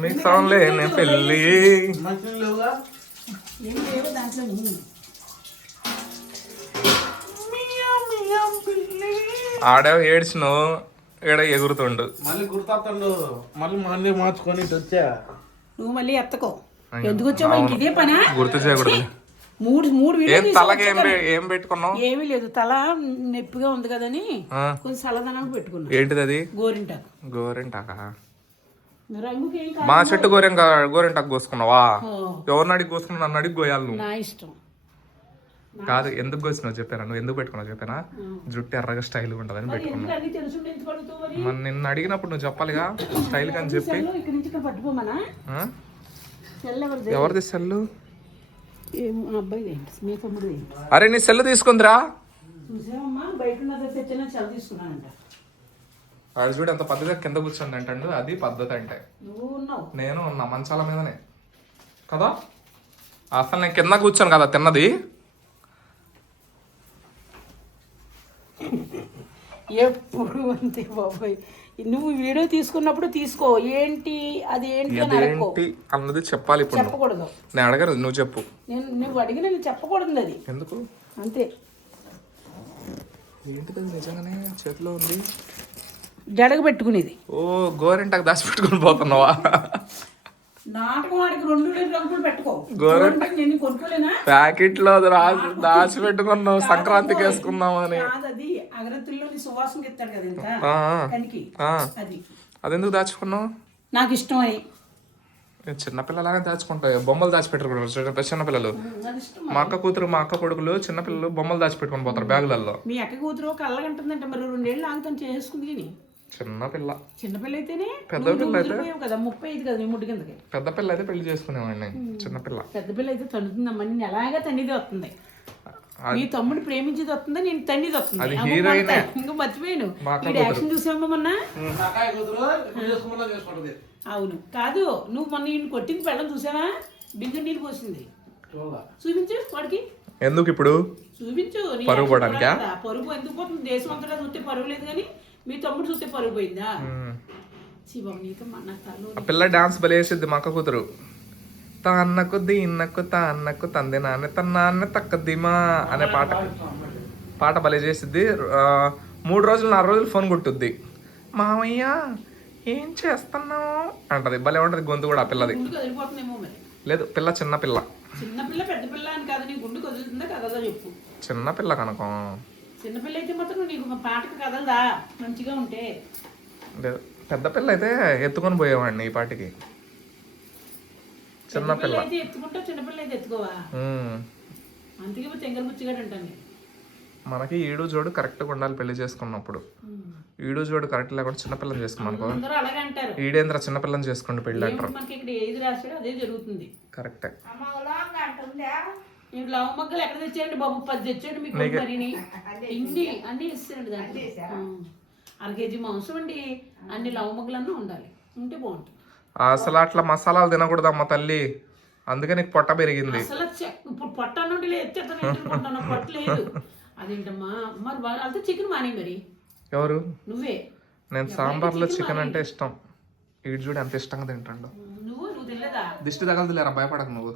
నీకు సౌండ్ లేని పెళ్ళి ఆడ ఏడ్చిను ఏడ ఎగురుతుండు మళ్ళీ గుర్తొస్తుండు మళ్ళీ మార్చుకొని వచ్చా నువ్వు మళ్ళీ ఎత్తకో ఎందుకు వచ్చావు ఇదే పనా గుర్తు చేయకూడదు. మూడు ఏం తలకి ఏం పెట్టుకున్నావు? ఏమీ లేదు, తల నొప్పిగా ఉంది కదని కొంచెం చల్లదనానికి పెట్టుకున్నా. ఏంటిది అది? గోరింటాకు. గోరింటాక? రంగుకి ఏం కాదు. మా చెట్టు గోరింటాకు కోసుకున్నావా? ఎవరిని అడిగి కోసుకున్నా? నన్ను అడిగి కోయాలి నువ్వు. నా ఇష్టం కాదు, ఎందుకు కోసినావు చెప్పానా? నువ్వు ఎందుకు పెట్టుకున్నావు చెప్పానా? జుట్టు ఎర్రగా స్టైల్ ఉంటుందని పెట్టుకున్నావు. మరి నిన్ను అడిగినప్పుడు నువ్వు చెప్పాలిగా స్టైల్ అని చెప్పి. ఎవరిది సెల్లు? అరే నీ సెల్లు తీసుకుందిరా. అది చూడు ఎంత పద్ధతిగా కింద కూర్చోండి అంటాడు. అది పద్ధతి అంటే. నేను ఉన్నా మంచాల మీదనే కదా. అసలు నేను కింద కూర్చోను కదా తిన్నది. ఎప్పుడు అంతే బాబాయ్. నువ్వు వీడియో తీసుకున్నప్పుడు తీసుకో. ఏంటి అది ఏంటి అన్నది చెప్పాలి. ఇప్పుడు చెప్పకూడదు. నేను అడగరు, నువ్వు చెప్పు. నువ్వు అడిగిన చెప్పకూడదు అది. ఎందుకు? అంతే. ఏంటిది నిజంగానే చేతిలో ఉంది? జడగ పెట్టుకునేది. ఓ గోరింటాకు దాచి పెట్టుకుని పోతున్నావా? నాటకం వాడికి 2 రంగులు పెట్టుకో. నేను కొనుక్కోలేనా? ప్యాకెట్ లో దాచి పెట్టుకున్నావు సంక్రాంతికి వేసుకుందామని. అది అగరత్తుల్లోని సువాసనకి ఇస్తాడు కదా ఇంకా కనికి. అది ఎందుకు దాచుకున్నావు? నాకు ఇష్టమై. చిన్నపిల్లలానే దాచుకుంటాయి. బొమ్మలు దాచిపెట్టుకుంటారు చిన్నపిల్లలు. మా అక్క కూతురు మా అక్క కొడుకులు చిన్నపిల్లలు బొమ్మలు దాచిపెట్టుకుని పోతారు బ్యాగులలో. మీ అక్క కూతురు కళ్ళగంటుందంటే మరి 2 ఏళ్ళు ఆగుతాం చేసుకుంది. చిన్నపిల్ల అయితేనే పెద్ద పిల్ల అయితే కదా 35 కదా నీ ముడ్డు కిందకి. పెద్ద పిల్ల అయితే పెళ్లి చేసుకునేవాడిని. చిన్నపిల్ల పెద్ద పిల్ల అయితే తండుతుందమ్మా. నేను ఎలాగా తండ్రిది వస్తుంది. మీ తమ్ముడు ప్రేమించేది వస్తుంది, నేను తండ్రిది వస్తుంది. ఇంకా మర్చిపోయాను. యాక్షన్ చూసామా మొన్న? అవును కాదు, నువ్వు మొన్న ఈయన కొట్టింది పెళ్ళం చూసావా? బిందు నీళ్ళు పోసింది. చూపించు వాడికి. ఎందుకు ఇప్పుడు చూపించు. పరుగు పోవడానికా? పరుగు ఎందుకు పోతుంది? దేశం అంతటా చూస్తే పరుగు లేదు కానీ మీ తమ్ముడు చూస్తే పరుగు పోయిందా? పిల్ల డాన్స్ బలి వేసిద్ది మా అక్క కూతురు. తాన్నకు దీన్నకు తాన్నకు తంది నాన్న తన్నాన్న తక్కదిమా అనే పాట బలి చేసిద్ది. 3 రోజులు 4 రోజులు ఫోన్ కొట్టుద్ది. మామయ్య ఏం చేస్తున్నావు అంటది. భలే ఉంటది గొంతు కూడా ఆ పిల్లది. లేదు పిల్ల చిన్న పిల్ల. పెద్ద పిల్ల అని కాదు, నీ గుండు కదులుతుందా కదదా చెప్పు. చిన్న పిల్ల కనుక. చిన్నపిల్ల అయితే మాత్రం నీకు పాటకు కదలదా మంచిగా ఉంటే. పెద్ద పిల్ల అయితే ఎత్తుకొని పోయేవాడిని ఈ పాటికి. చిన్నపిల్ల అయితే ఎత్తుకుంటా, చిన్నపిల్ల అయితే ఎత్తుకోవా? అందుకే తెంగర బుచ్చిగాడు అంటాను. మనకి ఈడు జోడు కరెక్ట్గా ఉండాలి పెళ్లి చేసుకున్నప్పుడు. ఈడు జోడు కరెక్ట్ లేకుండా చిన్నపిల్లని చేసుకున్నాం అనుకో. అలాగే అంటారు. ఈడేంద్ర చిన్నపిల్లని చేసుకోండి పెళ్లి అంటారు. మనకి ఇక్కడ ఏది రాశాడో అదే జరుగుతుంది. కరెక్టే. లవ్ మొగ్గలు ఎక్కడ తెచ్చారండి బాబు? 10 తెచ్చాడు మీకు. మరిని ఇన్ని అన్ని ఇస్తారండి దాంట్లో. 1/2 కేజీ మాంసం అండి. అన్ని లవ్ మొగ్గలన్నీ ఉండాలి, ఉంటే బాగుంటుంది. అసలు అట్లా మసాలాలు తినకూడదమ్మా తల్లి, అందుకే నీకు పొట్ట పెరిగింది. అసలు ఇప్పుడు పొట్ట అన్నట్టు ఎత్తేస్తాను, పొట్ట లేదు. అదేంటమ్మా మరి అంతా చికెన్ మానే మరి. ఎవరు? నువ్వే. నేను సాంబార్లో చికెన్ అంటే ఇష్టం. ఈడు చూడు ఎంత ఇష్టంగా తింటాడు. నువ్వు తినలేదా? దిష్టి తగలదులేరా, భయపడకు నువ్వు.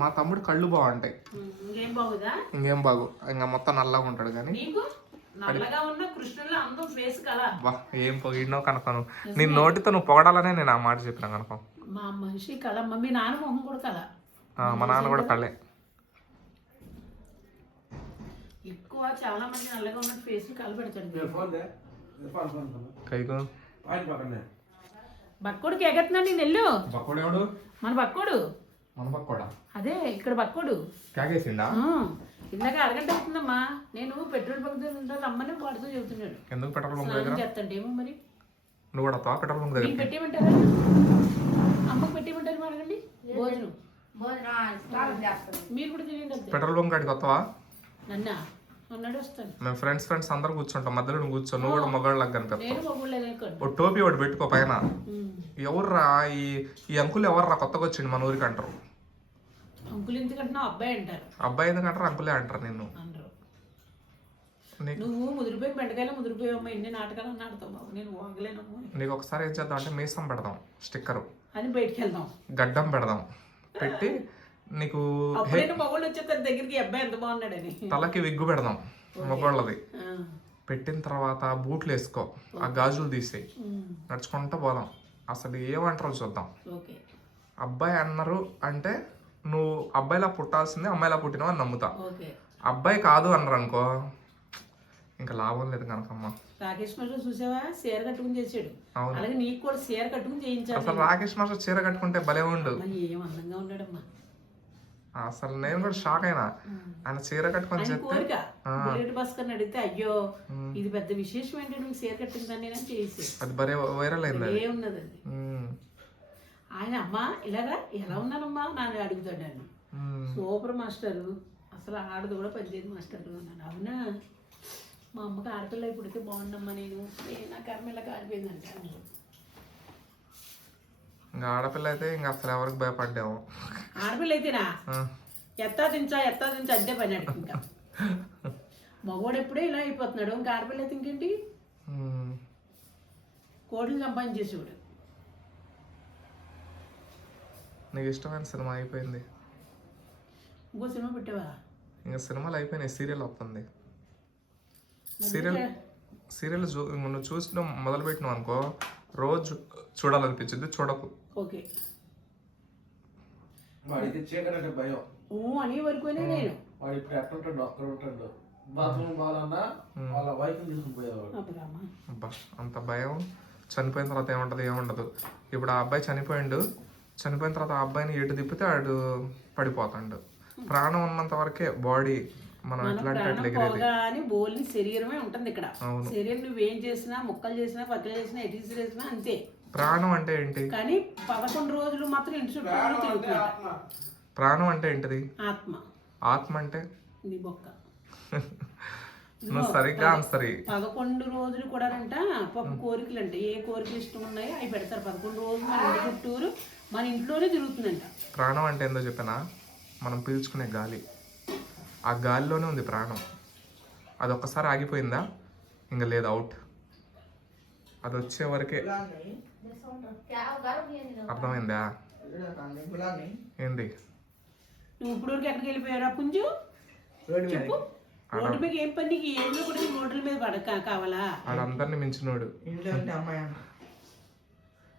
మా తమ్ముడు కళ్ళు బాగుంటాయి. ఇంకేం బాగుదా? ఇంకేం బాగు, ఇంకా మొత్తం నల్లగా ఉంటాడు. కానీ ఏం పొగిడినో కనుకోను. నీ నోటితో నువ్వు పొగడాలనే నేను ఆ మాట చెప్పినా కనుకో. మా మనిషి కళ. మీ నాన్న మొహం కూడా కళ. మా నాన్న కూడా కళ్ళే. ఎక్కువ చాలా మంది నల్లగా ఉన్న ఫేస్ కళ పెడతాడు. కైకు బక్కోడికి ఎగతున్నాడు నెల్లు. బక్కోడు ఎవడు? మన బక్కోడు. మన బక్కోడా? అదే ఇక్కడ బక్కోడు. కాగేసిండా? ఇందాక అరగంట అవుతుందమ్మా. నేను పెట్రోల్ బంక్ దగ్గర రమ్మని వాడితో చెబుతున్నాడు. ఎందుకు పెట్రోల్ బంక్ దగ్గర చేస్తాంటే ఏమో మరి. నువ్వు కూడా పెట్రోల్ బంక్ దగ్గర పెట్టేయమంటారా? అమ్మకు పెట్టేయమంటారు అడగండి. భోజనం మీరు కూడా తినండి. పెట్రోల్ బంక్ కాడికి వస్తావా? నన్నా అన్నాడు వస్తాను. మేము ఫ్రెండ్స్ అందరూ కూర్చుంటాం. మధ్యలో నువ్వు కూర్చో. నువ్వు కూడా మగాళ్ళకి కనిపిస్తావు. ఓ టోపీ ఒకటి పెట్టుకో పైన. ఎవర్రా ఈ అంకుల్ ఎవర్రా కొత్తగా వచ్చింది మన ఊరికి అంటారు. అంకుల్ ఎందుకంటున్నావు? అబ్బాయి అంటారు. అబ్బాయి ఎందుకంటారు? అంకులే అంటారు నిన్ను. నువ్వు ముదిరిపోయి బెండకాయలు ముదిరిపోయావమ్మా, ఎన్ని నాటకాలు అని ఆడతావు బాబు, నేను వాగలేనమ్మా. నీకు ఒకసారి ఏం చేద్దాం అంటే మీసం పెడదాం, స్టిక్కరు అని బయటికి వెళ్దాం, గడ్డం పెడదాం, పెట్టి నీకు అప్పుడైనా మగవాళ్ళు వచ్చేస్తారు దగ్గరికి, ఈ అబ్బాయి ఎంత బాగున్నాడని. తలకి విగ్గు పెడదాం మగవాళ్ళది. ఆ, పెట్టిన తర్వాత బూట్లు వేసుకో, ఆ గాజులు తీసేయి, నడుచుకుంటూ పోదాం. అసలు ఏమంటారో చూద్దాం. ఓకే. అబ్బాయి అన్నారు అంటే నువ్వు అబ్బాయిలా పుట్టాల్సిందే, అమ్మాయిలా పుట్టినావు అని నమ్ముతా. ఓకే. అబ్బాయి కాదు అన్నారు అనుకో ఇంకా లాభం లేదు కనకమ్మ. రాకేష్ మాస్టర్ చూసావా, చీర కట్టుకుని చేసాడు. అవును. అలాగే నీకు కూడా చీర కట్టుకుని చేయించాలి. అసలు రాకేష్ మాస్టర్ చీర కట్టుకుంటే భలే ఉండు. మరి ఏం అందంగా ఉన్నాడమ్మా. అసలు నేను కూడా షాక్ అయినా, ఆయన చీర కట్టుకొని ఆయన చెప్తే. కోరిక బుల్లెట్ భాస్కర్ని అడిగితే, అయ్యో ఇది పెద్ద విశేషం ఏంటి, నువ్వు చీర కట్టిందని నేను చేసి అది భలే వైరల్ అయింది అది. ఉన్నది అది. ఉమ్. ఆయన అమ్మా ఇలాగా ఎలా ఉన్నానమ్మా నాన్న అడుగుతాడు ఆయన. సూపర్ మాస్టరు, అసలు ఆడది కూడా పనిచేయదు మాస్టరు అన్నాడు. అవునా, మా అమ్మకి ఆడపిల్ల పుడితే బాగుండమ్మా, నేను నా కర్మ ఇలా కాలిపోయిందంటే. ఇంకా ఆడపిల్ల అయితే ఇంకా అసలు ఎవరికి భయపడ్డాము. ఆడపిల్ల అయితేనా ఎత్తా దించా అంతే పని అడిగి. ఇంకా మగవాడు ఎప్పుడే ఇలా అయిపోతున్నాడు, ఇంకా ఆడపిల్ల అయితే ఇంకేంటి, కోట్లు సంపాదించేసేవాడు. నీకు ఇష్టమైన సినిమా అయిపోయింది, ఇంకో సినిమా పెట్టావా? ఇంకా సినిమాలు అయిపోయినాయి, సీరియల్ వస్తుంది. సీరియల్ నువ్వు చూసిన మొదలు పెట్టినావు అనుకో, రోజు చూడాలనిపించింది, చూడకు. ఓకే. వాడికి చీకటి అంటే భయం. అని వరకునే నేను వాడు ఇప్పుడు ఎట్లా ఉంటాడు, ఒక్కడ ఉంటాడు, బాత్రూమ్ పోవాలన్నా వాళ్ళ వైఫ్ తీసుకుని పోయేవాడు. అబ్బా అంత భయం. చనిపోయిన తర్వాత ఏముండదు. ఇప్పుడు ఆ అబ్బాయి చనిపోయిండు, చనిపోయిన తర్వాత ఆ అబ్బాయిని ఎటు తిప్పితే ఆడు పడిపోతాడు. ప్రాణం ఉన్నంత వరకే బాడీ మనం ఎట్లాంటి అట్లా ఎగిరేది. అని బోల్ని శరీరమే ఉంటుంది ఇక్కడ. శరీరం నువ్వేం చేసినా, ముక్కలు చేసినా, పక్కలు చేసినా, ఎటు చేసినా అంతే. ప్రాణం అంటే ఏంటి? కానీ 11 రోజులు మాత్రం ఇంటి చుట్టూ తిరుగుతున్నా. ప్రాణం అంటే ఏంటిది? ఆత్మ. ఆత్మ అంటే నీ బొక్క. నువ్వు సరిగ్గా ఆన్సర్. 11 రోజులు కూడా అంట పాపం కోరికలు అంటే ఏ కోరికలు ఇష్టం ఉన్నాయో అవి పెడతారు. 11 రోజులు మన ఇంటి చుట్టూరు మన ఇంట్లోనే తిరుగుతుందంట. ప్రాణం అంటే ఏందో చెప్పినా, మనం పీల్చుకునే గాలి, ఆ గాలిలోనే ఉంది ప్రాణం. అది ఒక్కసారి ఆగిపోయిందా ఇంకా లేదు, అవుట్. అది వచ్చే వరకే. అర్థమైందా? ఏంది నువ్వు ఇప్పుడు వరకు ఎక్కడికి వెళ్ళిపోయారా పుంజు? చెప్పు. రోడ్డు మీద ఏం పని, ఏమో కూడా రోడ్ల మీద పడక కావాలా? ఆడందరిని మించినోడు.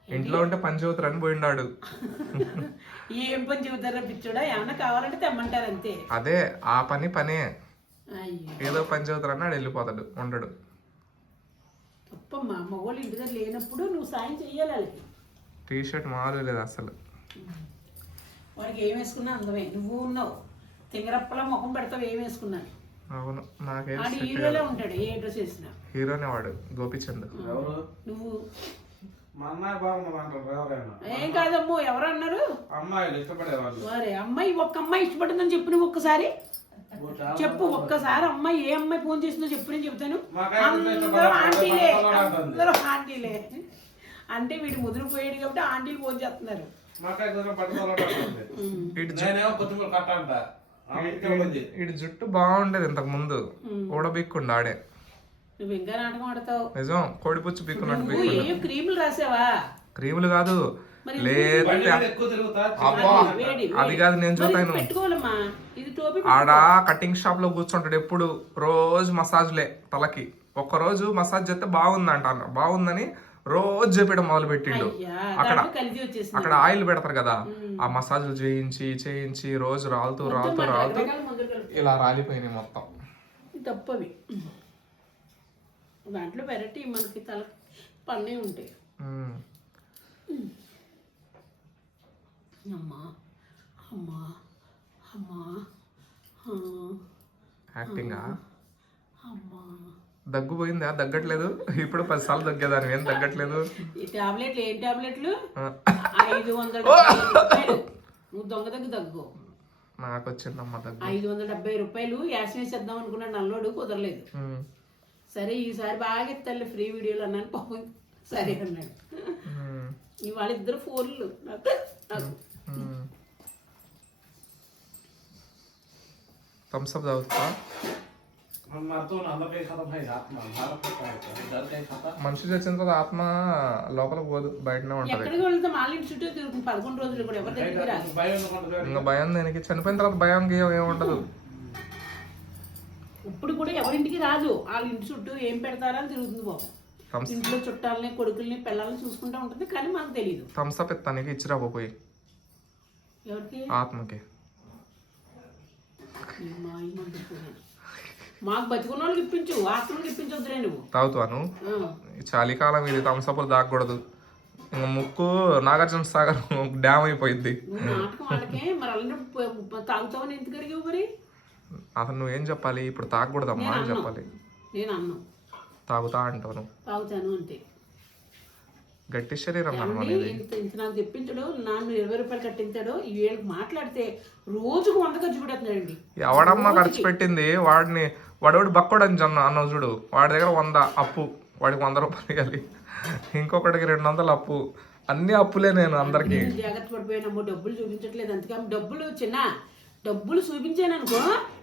ఇంట్లో ఉంటే పని చదువుతారని పోయిండాడు. ఏం పని చెబుతారా పిచ్చోడా? ఏమన్నా కావాలంటే తెమ్మంటారు అంతే. అదే ఆ పనే ఏదో పని చదువుతారని ఆడు వెళ్ళిపోతాడు, ఉండడు. తప్పమ్మా, మగవాళ్ళు ఇంటి దగ్గర లేనప్పుడు నువ్వు సాయం చెయ్యాలి వాళ్ళకి. టీ షర్ట్ మారు లేదు అసలు. వాడికి ఏం వేసుకున్నా అందమే. నువ్వు ఉన్నావు తింగరప్పలా ముఖం పెడతావు, ఏం వేసుకున్నాను. అవును, నాకేం వాడు హీరోలో ఉంటాడు ఏ డ్రెస్ వేసినా. హీరోనే వాడు, గోపిచంద్. నువ్వు మా అమ్మాయి బాగుంది అంటారు ఎవరైనా. ఏం కాదమ్మో, ఎవరు అన్నారు? అమ్మాయిలు ఇష్టపడేవాళ్ళు. వారే అమ్మాయి, ఒక్క అమ్మాయి ఇష్టపడుతుందని చెప్పు. నువ్వు ఒక్కసారి చెప్పు, ఒక్కసారి అమ్మాయి ఏ అమ్మాయి ఫోన్ చేసిందో చెప్పు, నేను చెప్తాను. అందరూ ఆంటీలే. అంటే వీడు ముదిరిపోయాడు కాబట్టి ఆంటీలు ఫోన్ చేస్తున్నారు. ఇటు జుట్టు బాగుండేది ఇంతకు ముందు, ఊడబిక్కుండు ఆడే. నువ్వు ఇంకా నాటకం ఆడతావు. నిజం, కోడిపుచ్చు పీక్కున్నట్టు నువ్వు ఏ క్రీములు రాసావా? క్రీములు కాదు, లేదు అది కాదు, నేను చూస్తాను. పెట్టుకోవాలమ్మా, ఇది టోపీ. ఆడ కటింగ్ షాప్ లో కూర్చుంటాడు ఎప్పుడు, రోజు మసాజ్లే తలకి. ఒక్కరోజు మసాజ్ చేస్తే బాగుందని రోజు చెప్పడం మొదలు పెట్టిండు. అక్కడ ఆయిల్ పెడతారు కదా, ఆ మసాజ్లు చేయించి రోజు రాలుతూ ఇలా రాలిపోయినాయి మొత్తం. తప్పవి దాంట్లో వెరైటీ మనకి తల పన్నే ఉంటాయి. అమ్మా అమ్మా అమ్మా యాక్టింగా. అమ్మా దగ్గు పోయిందా? దగ్గట్లేదు. ఇప్పుడు 10 సార్లు దగ్గేదాన్ని, ఏం తగ్గట్లేదు. ఈ టాబ్లెట్లు ఏం టాబ్లెట్లు? 570 రూపాయలు. నువ్వు దొంగ దగ్గు. నాకు వచ్చిందమ్మా దగ్గు. 570 రూపాయలు యాస్ వేసేద్దాం అనుకున్నాడు నల్లోడు, కుదరలేదు. సరే ఈసారి బాగా ఇస్తాను ఫ్రీ వీడియోలు అన్నాను. పాపం సరే అన్నాడు. ఇవాళ ఇద్దరు ఫోన్లు నాకు. థమ్స్ అప్ తాగుతా. हम मरते हो ना अंदर का ही खत्म है आत्मा भारत का है डर का ही खत्म మనిషి చచ్చిన తర్వాత ఆత్మ లోపలికి పోదు, బయటనే ఉంటది. ఎక్కడికి వెళ్తాం వాళ్ళ ఇంటి చుట్టూ తిరుగుతుంది 11 రోజులు కూడా ఎవరి దగ్గరికి రాదు. భయం ఎందుకుంటుంది ఇంకా భయం దేనికి? చనిపోయిన తర్వాత భయం గీయం ఏముంటదు. ఇప్పుడు కూడా ఎవరింటికి రాదు, వాళ్ళ ఇంటి చుట్టూ ఏం పెడతారని తిరుగుతుంది బాబు. ఇంట్లో చుట్టాలని కొడుకుల్ని పిల్లల్ని చూసుకుంటూ ఉంటుంది, కానీ మాకు తెలియదు. థమ్స్అప్ ఎత్తానికి ఇచ్చిరా పోయి ఎవరికి? ఆత్మకి. మాకు బతికున్న వాళ్ళకి ఇప్పించు, ఆత్మకి ఇప్పించొద్దులే నువ్వు. తాగుతాను. చలికాలం ఇది థమ్స్అప్ తాగకూడదు. ఇంకా ముక్కు నాగార్జున సాగర్ డ్యామ్ అయిపోయింది. నువ్వు నాటకం వాళ్ళకే మరి అలాంటి తాగుతావని ఎందుకు అడిగావు మరి? అసలు నువ్వేం చెప్పాలి? ఇప్పుడు తాగకూడదమ్మా అని చెప్పాలి. నేను అన్నా తాగుతా అంటావు నువ్వు. తాగుతాను అంటే గట్టి శరీరం అన్నమాట ఇది. ఇంత నాకు తెప్పించాడు, నన్ను 20 రూపాయలు కట్టించాడు. ఈ వేళకి మాట్లాడితే రోజుకు 100 ఖర్చు పెడుతున్నాడండి. ఎవడమ్మా ఖర్చు పెట్టింది? వాడు బక్కోడు అని అన్నావు చూడు, వాడి దగ్గర 100 అప్పు, వాడికి 100 రూపాయలు ఇవ్వాలి, ఇంకొకటికి 200 అప్పు. అన్ని అప్పులే నేను అందరికి. జాగ్రత్త పడిపోయానమ్మో, డబ్బులు చూపించట్లేదు. అందుకే డబ్బులు డబ్బులు చూపించాను అనుకో,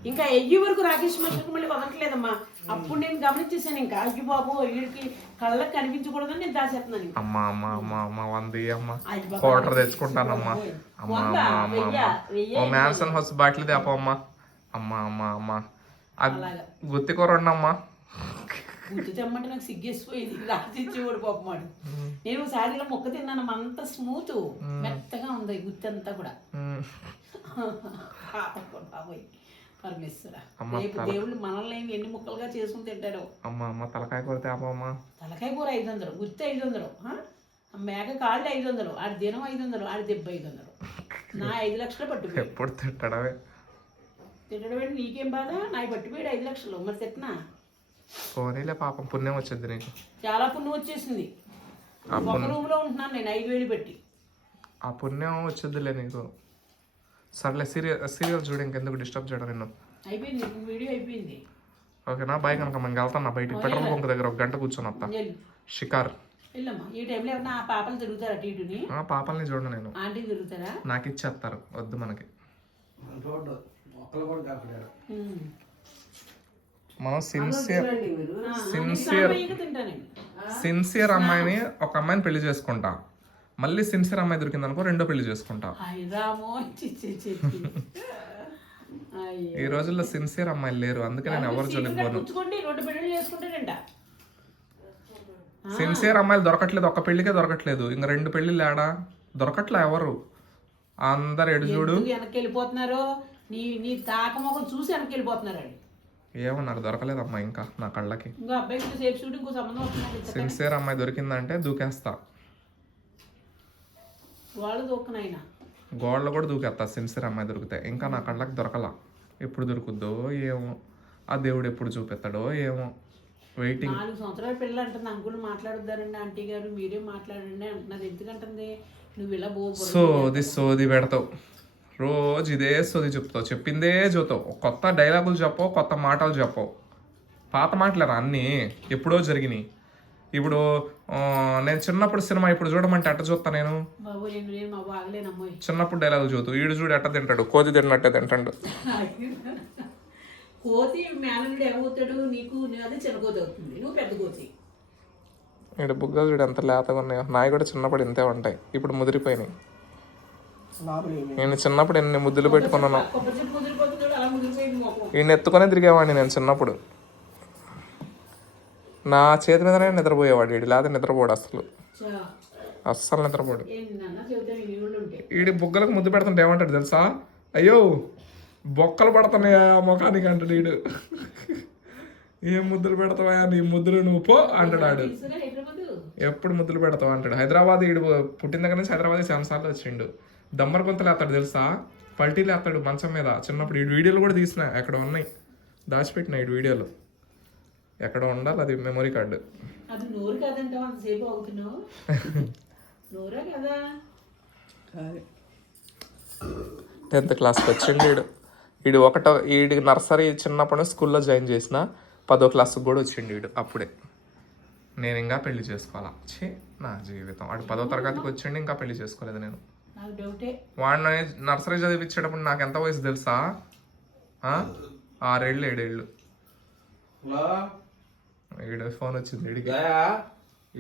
ఇంకా ఎయ్యి వరకు రాకేష్ మాస్టర్కి మళ్ళీ వదలట్లేదమ్మా. అప్పుడు నేను గమనించేసాను, ఇంకా అయ్యి బాబు వీడికి కళ్ళకి కనిపించకూడదని నేను దాచేస్తున్నాను. అమ్మా అమ్మా అమ్మా అమ్మా 100 అమ్మా, క్వార్టర్ తెచ్చుకుంటానమ్మా. అమ్మా అమ్మా అమ్మా అమ్మా, ఓ మ్యాన్సన్ హౌస్ బాటిల్ తేప అమ్మా. అమ్మా అమ్మా అమ్మా, గుత్తి కూర ఉండమ్మా. గుర్తు తెమ్మంటే నాకు సిగ్గేసిపోయింది, రాసిచ్చేవాడు పాపమాడు. నేను శారీలో మొక్క తిన్నాను, అంత స్మూత్ మెత్తగా ఉంది గుత్తి అంతా కూడా. బాబోయ్ పరమేశ్వర, రేపు దేవుళ్ళు మనల్ని ఎన్ని ముక్కలుగా చేసుకుని తింటాడో. అమ్మ అమ్మ తలకాయ కూర తేపమ్మా. తలకాయ కూర 500, గుత్తి 500, మేక కాళ్ళు 500, ఆడి దినం 500, ఆడి దెబ్బ 500, నా 5 లక్షలు పట్టుపోయి. ఎప్పుడు తిట్టడమే తిట్టడం నీకేం బాధ? నాకు పట్టుపోయాడు 5 లక్షలు, మరి తిట్టనా? పోనీలే పాపం, పుణ్యం వచ్చింది నీకు. చాలా పుణ్యం వచ్చేసింది. ఒక రూమ్ లో ఉంటున్నాను నేను 5,000 పెట్టి. ఆ పుణ్యం వచ్చిద్దిలే నీకు. సర్లే, సీరియల్ చూడు, ఇంకెందుకు డిస్టర్బ్ చేయడం నిన్ను. అయిపోయింది వీడియో అయిపోయింది. ఓకేనా? బాయ్. కనుక మేము వెళ్తాను బయటికి, పెట్రోల్ బంక్ దగ్గర 1 గంట కూర్చొని వస్తా. షికార్ వెళ్ళమ్మా. ఈ టైంలో ఏమన్నా ఆ పాపలు తిరుగుతారా అటు ఇటుని? పాపల్ని చూడండి నేను. ఆంటీ తిరుగుతారా? నాకు ఇచ్చేస్తారు, వద్దు మనకి. మనం సిన్సియర్ అమ్మాయిని, ఒక అమ్మాయిని పెళ్లి చేసుకుంటా. మళ్ళీ సిన్సియర్ అమ్మాయి దొరికింది అనుకో, 2వ పెళ్లి చేసుకుంటా. ఈ రోజుల్లో సిన్సియర్ అమ్మాయిలు లేరు, అందుకే నేను ఎవరు చూడలేకపోను. సిన్సియర్ అమ్మాయిలు దొరకట్లేదు, ఒక్క పెళ్లికే దొరకట్లేదు, ఇంకా 2 పెళ్లిళ్ళు ఏడా దొరకట్లే ఎవరు. అందరు ఎడు చూడు వెనక్కి వెళ్ళిపోతున్నారు, నీ తాకమొకం చూసి వెనక్కి వెళ్ళిపోతున్నారు. ఏమో నాకు దొరకలేదమ్మా ఇంకా నా కళ్ళకి. అబ్బాయి సిన్సియర్ అమ్మాయి దొరికిందంటే దూకేస్తా. వాళ్ళు దూకనైనా గోడలు కూడా దూకేస్తా సిన్సియర్ అమ్మాయి దొరికితే. ఇంకా నా కళ్ళకి దొరకలా, ఎప్పుడు దొరుకుద్దో ఏమో, ఆ దేవుడు ఎప్పుడు చూపెత్తాడో ఏమో. వెయిటింగ్. 4 సంవత్సరాల పిల్లలు అంటుంది, అంకుల్ మాట్లాడుద్దారండి ఆంటీ గారు, మీరే మాట్లాడండి అంటున్నది. ఎందుకంటుంది నువ్వు ఇలా సోది పెడతావు, రోజు ఇదే సోది చెప్తావు, చెప్పిందే చూతావు. కొత్త డైలాగులు చెప్పవు, కొత్త మాటలు చెప్పవు. పాత మాటలేరా అన్నీ, ఎప్పుడో జరిగినాయి. ఇప్పుడు నేను చిన్నప్పుడు సినిమా ఇప్పుడు చూడమంటే ఎట్ట చూస్తా నేను? చిన్నప్పుడు డైలాగులు చూతూ, ఈడు చూడు ఎట్ట తింటాడు, కోతి తిన్నట్టే తింటాడు. కోతి మేనలుడు ఏమవుతాడు నీకు? అదే చిన్న కోతి అవుతుంది, నువ్వు పెద్ద కోతి. ఇక్కడ బుగ్గలు చూడు ఎంత లేతగా ఉన్నాయో. నాయి కూడా చిన్నప్పుడు ఇంతే ఉంటాయి, ఇప్పుడు ముదిరిపోయినాయి. నేను చిన్నప్పుడు ఎన్ని ముద్దులు పెట్టుకున్నాను. ఈయన ఎత్తుకొని తిరిగేవాడిని నేను చిన్నప్పుడు. నా చేతి మీదనే నిద్రపోయేవాడు ఈడు, లేదా నిద్రపోడు అస్సలు నిద్రపోడు. ఈడి బుగ్గలకు ముద్దు పెడుతుంటే ఏమంటాడు తెలుసా? అయ్యో బొక్కలు పడుతున్నాయి ఆ ముఖానికి అంటాడు ఈడు. ఏం ముద్దులు పెడతావా నీ ముద్దులు నువ్వు పో అంటాడు. ఎప్పుడు ముద్దులు పెడతావు అంటాడు. హైదరాబాద్ ఈడు పుట్టిన దగ్గర నుంచి హైదరాబాద్ 7 సార్లు వచ్చిండు. దమ్మర కొంతలు వేస్తాడు తెలుసా, పల్టీలు వేస్తాడు మంచం మీద. చిన్నప్పుడు ఈ వీడియోలు కూడా తీసిన, ఎక్కడ ఉన్నాయి దాచిపెట్టిన ఈ వీడియోలు. ఎక్కడ ఉండాలి అది మెమొరీ కార్డు. అది నోరు కాదంటావు, అంతసేపు అవుతున్నావు. నోరే కదా. 10th క్లాస్కి వచ్చిండు ఈడు. ఈడు నర్సరీ చిన్నప్పుడు స్కూల్లో జాయిన్ చేసిన, 10వ క్లాస్కి కూడా వచ్చిండు ఈడు. అప్పుడే నేను ఇంకా పెళ్లి చేసుకోవాలా నా జీవితం. వాడు 10వ తరగతికి వచ్చిండు, ఇంకా పెళ్లి చేసుకోలేదు నేను. వాడిని నర్సరీ చదివించేటప్పుడు నాకు ఎంత వయసు తెలుసా? 6 ఏళ్ళు 7 ఏళ్ళు. హలో ఈడ ఫోన్ వచ్చింది ఈడికి. దయా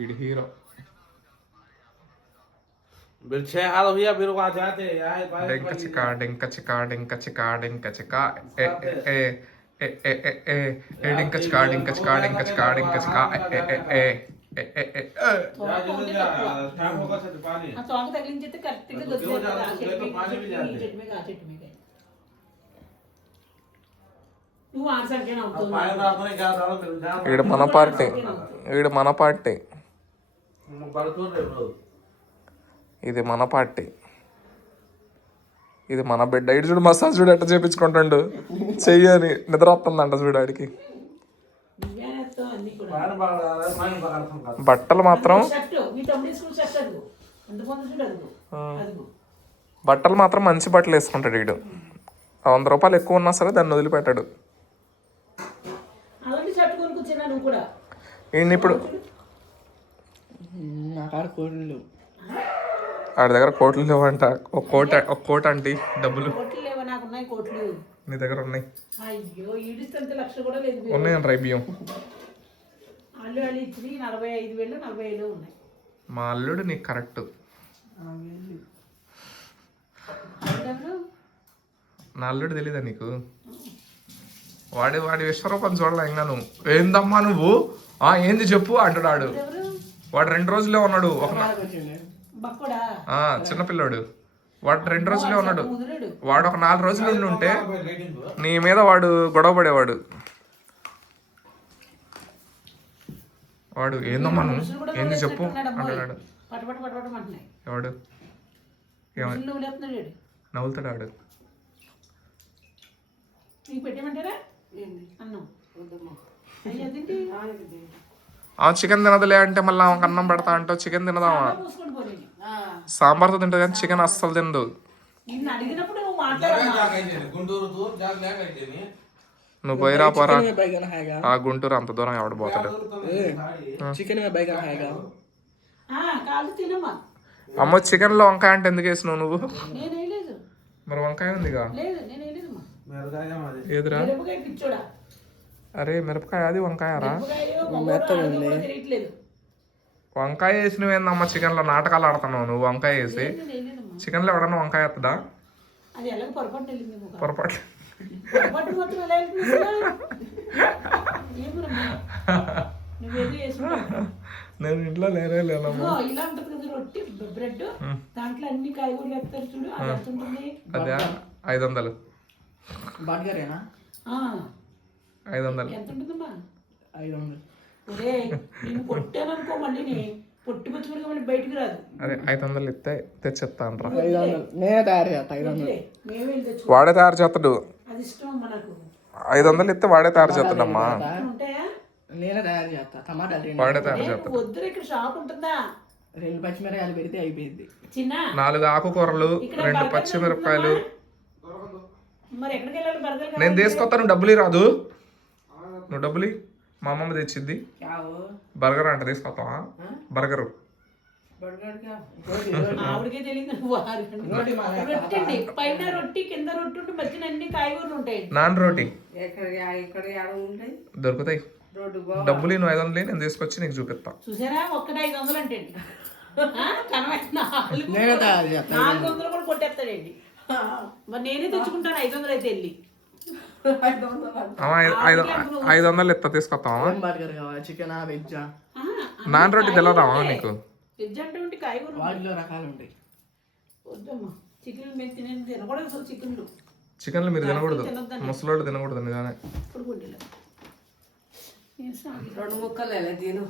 ఈడి హీరో. बिरछे हाल भैया मेरे को आ जाते यार డెంక చికా డెంక చికా డెంక చికా డెంక చికా ఏ ఏ ఏ ఏ ఏ ఏ ఏ డెంక చికా డెంక చికా డెంక చికా డెంక చికా ఏ ఏ ఏ ఏ ఏ ఏ ఏ. टाइम होगा सर पानी ఆ తోక తగిలించితే కరెక్ట్గా దొరికిపోతుంది. ఆ చెట్టు మీద, పానీ ఈ చెట్టు మీద, ఆ చెట్టు మీద. నువ్వు ఆడసానికైనా అవుతుంది. पानी रात क्या डालो मेरे जान ఈడ మన పార్టీ, ఈడ మన పార్టీ, बड़तूर रे ब्रो ఇది మన పార్టీ, ఇది మన బిడ్డ. ఇటు చూడు మసాజ్ చూడు ఎట్ట చేపించుకుంటాడు చెయ్యని నిద్ర వస్తుందంట చూడు ఆడికి. నువ్వే వేస్తావు అన్నీ కూడా. पानी बागा पानी बागा तुम బట్టలు మాత్రం షర్ట్ మీ తమ్ముడు స్కూల్ షర్ట్ అడుగు అందుకొని చూడు అడుగు అడుగు. బట్టలు మాత్రం మంచి బట్టలు వేసుకుంటాడు వీడు. 100 రూపాయలు ఎక్కువ ఉన్నా సరే దాన్ని వదిలిపెట్టాడు. అలాంటి షర్ట్ కొనుక్కొచ్చినా నువ్వు కూడా. ఈయన ఇప్పుడు ఆడి దగ్గర కోట్లు లేవంట. ఒక కోట అంటే డబ్బులు కోట్లు లేవా? నాకు ఉన్నాయి కోట్లు. నీ దగ్గర ఉన్నాయి. అయ్యో ఈడిస్తే లక్ష కూడా లేదు. ఉన్నాయంట రై బియ్యం. వాళ్ళు వాళ్ళు ఇచ్చి 45,000 40,000 ఉన్నాయి. మా అల్లుడు నీకు కరెక్ట్. ఎవరు? నా అల్లుడు తెలీదా నీకు? వాడి విశ్వరూపం చూడాల ఇంకా నువ్వు. ఏందమ్మా నువ్వు ఏంది చెప్పు అంటున్నాడు. ఎవరు? వాడు 2 రోజులే ఉన్నాడు. బక్కడా? చిన్నపిల్లాడు. వాడు 2 రోజులే ఉన్నాడు. ముదురుడు. వాడు ఒక 4 రోజులు ఉండి ఉంటే నీ మీద వాడు గొడవ పడేవాడు. వాడు ఏందమ్మా నువ్వు ఏంది చెప్పు అంటున్నాడు. పటపట పటపటమంటున్నాయి. ఎవడు నువ్వు లేపుతున్నాడు. నవ్వుతాడు వాడు. నీకు పెట్టేమంటారా అన్నం? అదేంటి చికెన్ తినదులే అంటే మళ్ళీ ఆమెకు అన్నం పెడతా అంటావు. చికెన్ తినదామా? పూసుకొని పోలేదు. సాంబార్తో తింటుంది కానీ చికెన్ అస్సలు తినదు. నిన్ను అడిగినప్పుడు నువ్వు మాట్లాడమ్మా. गुंटूर दूर जाग ले गए थे నువ్వు పోయిరా పోరా. ఆ గుంటూరు అంత దూరం ఎవడు పోతాడు. चिकन में बैगन खाएगा కాదు తినమ్మా. అమ్మ చికెన్లో వంకాయ అంటే ఎందుకు వేసినావు నువ్వు? నేను వేయలేదు. మరి వంకాయ ఉందిగా. లేదు నేను వేయలేదమ్మా. ఏదిరా? మిరపకాయ పిచ్చోడా. అరే మిరపకాయ అది వంకాయరా? మిరపకాయ మొగోడు అది కూడా తెలియట్లేదు. వంకాయ వేసినవేందమ్మ చికెన్లో నాటకాలు ఆడుతున్నావు నువ్వు. వంకాయ వేసి నేను వేయలేదమ్మా. చికెన్లో ఎవడన్నా వంకాయ వస్తుందా? అది ఎలాగ పొరపాటు వెళ్ళింది ముఖం. పొరపాటు. పొరపాటు మాత్రం ఎలా వెళ్తుంది? ఏమమ్మా నువ్వేదో వేసుకున్నావు. నేను ఇంట్లో లేనే లేనమ్మా. ఇలా ఉంటుంది కదా రొట్టి బ్రెడ్, దాంట్లో అన్ని కాయగూరలు వేస్తారు చూడు. అది ఎంత ఉంటుంది? అదే 500. बर्गर है ना 500. ఎంత ఉంటుందమ్మా? 500 ఒరే నేను కొట్టాననుకో మళ్ళీ పొట్టి పచ్చిమిరగా మళ్ళీ బయటికి రాదు. అరే 500 ఇస్తే తెచ్చిస్తాను రా. 500 నేనే తయారు చేస్తా 500 మేమే తెచ్చు. వాడే తయారు చేస్తాడు. అది ఇష్టం అమ్మా నాకు. 500 ఇస్తే వాడే తయారు చేస్తాడమ్మా. ఉంటాయా? నేనే తయారు చేస్తా టమాటాలు రెండు వాడే తయారు చేస్తాడు. వద్దురా ఇక్కడ షాప్ ఉంటుందా? 2 పచ్చిమిరకాయలు పెడితే అయిపోయింది. చిన్న 4 ఆకుకూరలు, 2 పచ్చిమిరపకాయలు. మరి ఎక్కడికి వెళ్ళాలి? బర్గర్ నేను తీసుకొస్తాను. డబ్బులు రాదు. నువ్వు డబ్బులు మా అమ్మమ్మ తెచ్చిద్ది. బర్గర్ అంట తీసుకొస్తావా? బర్గరు బర్గర్ ఆవిడకే తెలియదు. రొట్టి అండి, పైన రొట్టి కింద రొట్టి ఉంటే మధ్యన అన్ని కాయగూరలు ఉంటాయి. నాన్ రోటీ ఇక్కడ ఉంటాయి దొరుకుతాయి. డబ్బులు నువ్వు 500 నేను తీసుకొచ్చి నీకు చూపిస్తా. చూసారా ఒక్కటి 500 అంటే నేనే తయారు చేస్తా 400 కూడా కొట్టేస్తాడండి. మరి నేనే తెచ్చుకుంటాను 500 అయితే వెళ్ళి. 500 ఇస్తా తీసుకొస్తావా? బర్గర్ కావాలి చికెన్ వెజ్జా నాన్ రోటీ తెలదామా నీకు? వెజ్ అంటే కాయగూరలు వాటిలో రకాలు ఉంటాయి. వద్దమ్మా చికెన్ మేము తినకూడదు అసలు. చికెన్లు మీరు తినకూడదు. ముసలోళ్ళు తినకూడదు నిజానే. ఇప్పుడు కొట్టిలా 2 ముక్కలు ఎలా తిను.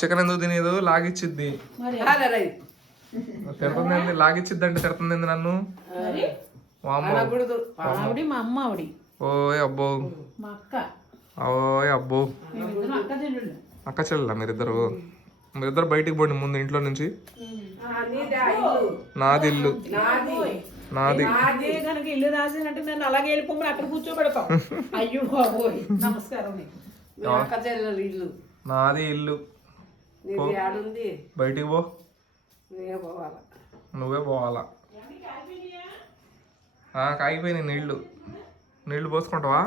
చికెన్ ఎందుకు తినేదు? లాగిచ్చిద్ది. మరి తిడుతుంది. లాగిచ్చిద్ది అంటే తిడుతుంది నన్ను. మరి వామ్మో. ఆవిడ మా అమ్మ ఆవిడ ఓయ్ అబ్బో. మా అక్క. ఓయ్ అబ్బో. మేమిద్దరం అక్క చెల్లెళ్ళు. అక్క చెల్లెలా మీరిద్దరు బయటికి పోండి ముందు ఇంట్లో నుంచి. నాది ఇల్లు. నాది అదే కనుక ఇల్లు రాసినట్టు నన్ను అలాగే వెళ్ళిపోయి అక్కడ కూర్చోబెడతాం. అయ్యో బాబోయ్ నమస్కారం. ఇల్లు నాది ఇల్లు. బయటికి పో. నువ్వే పోవాలా? కాగిపోయినాయి నీళ్లు. నీళ్లు పోసుకుంటావా?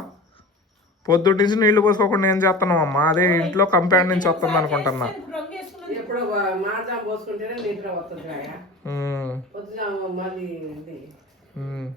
పొద్దుటి నుంచి నీళ్లు పోసుకోకుండా ఏం చేస్తున్నావు అమ్మా? అదే ఇంట్లో కంపౌండ్ నుంచి వస్తుంది అనుకుంటున్నా. ఇప్పుడు రంగు వేసుకున్నది ఎప్పుడో మాడదాం పోసుకుంటేనే నీట్గా వస్తుంది ఉమ్, పొద్దున మళ్ళీ ఇది ఉమ్.